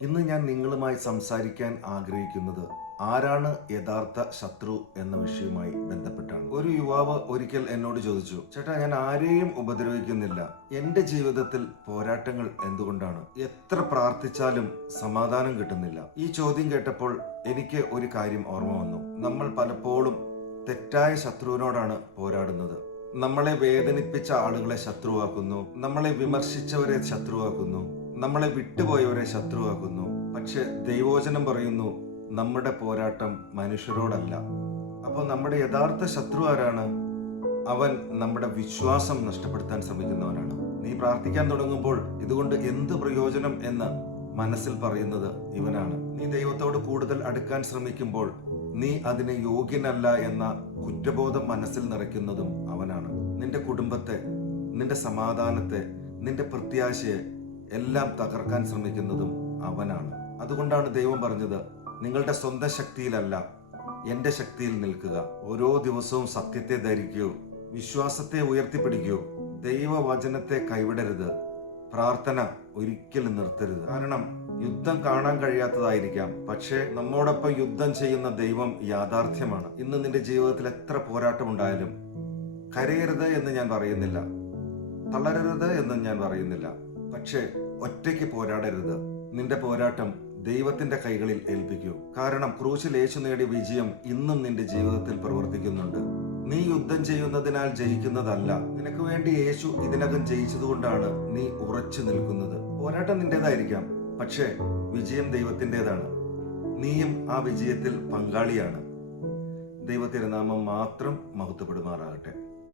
ഇന്ന് ഞാൻ നിങ്ങളുമായി സംസാരിക്കാൻ ആഗ്രഹിക്കുന്നത് ആരാണ് യഥാർത്ഥ ശത്രു എന്ന വിഷയവുമായി ബന്ധപ്പെട്ടാണ്. ഒരു യുവാവ് ഒരിക്കൽ എന്നോട് ചോദിച്ചു, ചേട്ടാ, ഞാൻ ആരെയും ഉപദ്രവിക്കുന്നില്ല, എന്റെ ജീവിതത്തിൽ പോരാട്ടങ്ങൾ എന്തുകൊണ്ടാണ്? എത്ര പ്രാർത്ഥിച്ചാലും സമാധാനം കിട്ടുന്നില്ല. ഈ ചോദ്യം കേട്ടപ്പോൾ എനിക്ക് ഒരു കാര്യം ഓർമ്മ വന്നു. നമ്മൾ പലപ്പോഴും തെറ്റായ ശത്രുവിനോടാണ് പോരാടുന്നത്. നമ്മളെ വേദനിപ്പിച്ച ആളുകളെ ശത്രുവാക്കുന്നു, നമ്മളെ വിമർശിച്ചവരെ ശത്രുവാക്കുന്നു, നമ്മളെ വിട്ടുപോയവരെ ശത്രുവാക്കുന്നു. പക്ഷെ ദൈവവചനം പറയുന്നു, നമ്മുടെ പോരാട്ടം മനുഷ്യരോടല്ല. അപ്പോൾ നമ്മുടെ യഥാർത്ഥ ശത്രു ആരാണ്? അവൻ നമ്മുടെ വിശ്വാസം നഷ്ടപ്പെടുത്താൻ ശ്രമിക്കുന്നവനാണ്. നീ പ്രാർത്ഥിക്കാൻ തുടങ്ങുമ്പോൾ ഇതുകൊണ്ട് എന്ത് പ്രയോജനം എന്ന് മനസ്സിൽ പറയുന്നത് ഇവനാണ്. നീ ദൈവത്തോട് കൂടുതൽ അടുക്കാൻ ശ്രമിക്കുമ്പോൾ നീ അതിന് യോഗ്യനല്ല എന്ന കുറ്റബോധം മനസ്സിൽ നിറയ്ക്കുന്നതും അവനാണ്. നിന്റെ കുടുംബത്തെ, നിന്റെ സമാധാനത്തെ, നിന്റെ പ്രത്യാശയെ എല്ലാം തകർക്കാൻ ശ്രമിക്കുന്നതും അവനാണ്. അതുകൊണ്ടാണ് ദൈവം പറഞ്ഞത്, നിങ്ങളുടെ സ്വന്തം ശക്തിയിലല്ല, എൻ്റെ ശക്തിയിൽ നിൽക്കുക. ഓരോ ദിവസവും സത്യത്തെ ധരിക്കൂ, വിശ്വാസത്തെ ഉയർത്തിപ്പിടിക്കൂ, ദൈവവചനത്തെ കൈവിടരുത്, പ്രാർത്ഥന ഒരിക്കലും നിർത്തരുത്. കാരണം യുദ്ധം കാണാൻ കഴിയാത്തതായിരിക്കാം, പക്ഷേ നമ്മോടൊപ്പം യുദ്ധം ചെയ്യുന്ന ദൈവം യാഥാർത്ഥ്യമാണ്. ഇന്ന് നിന്റെ ജീവിതത്തിൽ എത്ര പോരാട്ടമുണ്ടായാലും കരയരുത് എന്ന് ഞാൻ പറയുന്നില്ല, തളരരുത് എന്ന് ഞാൻ പറയുന്നില്ല. പക്ഷേ ഒറ്റയ്ക്ക് പോരാടരുത്. നിന്റെ പോരാട്ടം ദൈവത്തിന്റെ കൈകളിൽ ഏൽപ്പിക്കൂ. കാരണം ക്രൂശിൽ യേശു നേടിയ വിജയം ഇന്നും നിന്റെ ജീവിതത്തിൽ പ്രവർത്തിക്കുന്നുണ്ട്. നീ യുദ്ധം ചെയ്യുന്നതിനാൽ ജയിക്കുന്നതല്ല, നിനക്ക് വേണ്ടി യേശു ഇതിനകം ജയിച്ചതുകൊണ്ടാണ് നീ ഉറച്ചു നിൽക്കുന്നത്. പോരാട്ടം നിന്റേതായിരിക്കാം, പക്ഷേ വിജയം ദൈവത്തിൻ്റെതാണ്. നീയും ആ വിജയത്തിൽ പങ്കാളിയാണ്. ദൈവത്തിൻ്റെ നാമം മാത്രം മഹത്വപ്പെടുമാറാകട്ടെ.